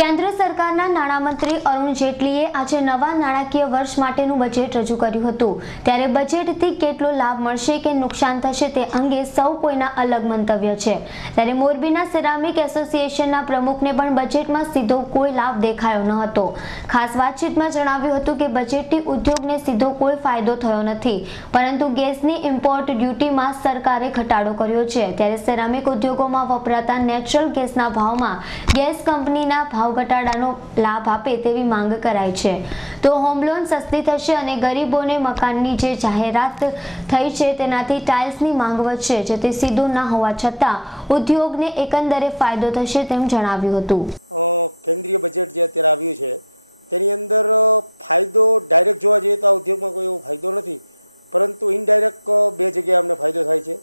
કેન્દ્ર સરકારના નાણામંત્રી અરુણ જેટલીએ આજે નવા નાણાકીય વર્ષ માટેનું બજેટ રજૂ કર્યું હતું. ત્યારે બજેટથી કેટલો લાભ મળશે કે નુકસાન થશે તે અંગે સૌ કોઈના અલગ મંતવ્ય છે. ત્યારે મોરબીના સિરામિક એસોસિએશનના પ્રમુખને પણ બજેટમાં સીધો કોઈ લાભ દેખાયો ન હતો. ખાસ વાતચીતમાં જણાવ્યું હતું કે બજેટથી ઉદ્યોગને સીધો કોઈ ફાયદો થયો નથી. પરંતુ ગેસની ઇમ્પોર્ટ ડ્યુટીમાં સરકારે ઘટાડો કર્યો છે. ત્યારે સિરામિક ઉદ્યોગોમાં વપરાતા નેચરલ ગેસના ભાવમાં ગેસ કંપનીના ભાવ ઘટાડાનો લાભ આપે તેવી માંગ કરાઈ છે. તો હોમ લોન સસ્તી થશે અને ગરીબોને મકાનની જે જાહેરાત થઈ છે તેનાથી ટાઇલ્સની માંગ વધશે, જેથી સીધું ના હોવા છતાં ઉદ્યોગને એકંદરે ફાયદો થશે તેમ જણાવ્યું હતું. કેન્દ્રીય બજેટ જે અત્યારે આવ્યું છે, તેની અંદર ફાયદો ડાયરેક્ટ જોવા જઈએ તો આ ઉદ્યોગમાં કોઈ એવો ફાયદો નથી, પરંતુ ઇનડાયરેક્ટ બે જગ્યાએ અમને ફાયદો થાય છે.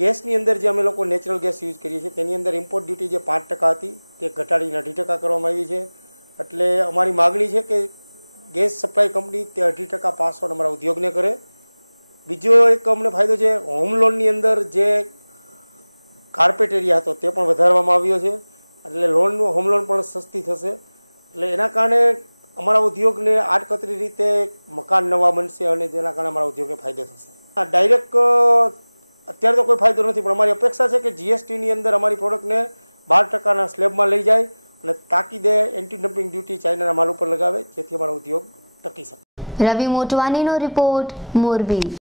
ગેસની અંદર જે અમે લોકો નેચરલ ગેસ યુઝ કરીએ છીએ, તેની અંદર ઇમ્પોર્ટ ડ્યુટી જે પાંચ ટકા હતી, તે ઘટાડીને અઢી ટકા કરવામાં આવી છે. એટલે અમારી માગણી છે કે ગેસ સપ્લાય કંપની તે અઢી ટકા પાસ ઓન અમારા ઉદ્યોગને કરે. બીજો એક અમને ફાયદો છે હોમ લોનની અંદર જે કાર્પેટ એરિયા હતો, તે પણ વધારવામાં આવ્યો છે. એટલે લોનનું હોમ લોન પણ સસ્તી થશે. એટલે એના કારણે અમારા ઉદ્યોગને આડકતરી રીતે મકાન નવા બનશે અને જેના કારણે અમારા ઉદ્યોગને ફાયદો થશે. ડાયરેક્ટ અત્યારે તો કોઈ ફાયદો નથી, પણ અમારી અપેક્ષા છે કે જીએસટીની અંદર અમારી પ્રોડક્ટને બાર ટકાના સ્લેબમાં લઈ જાય અને તાકીદે એન્ટી ડમ્પિંગ ડ્યુટી ચાઇનાના માલ ઉપર લગાવે, જેથી અમારો ઉદ્યોગ ટકી શકે. રવિ મોટવાનીનો રિપોર્ટ મોરબી.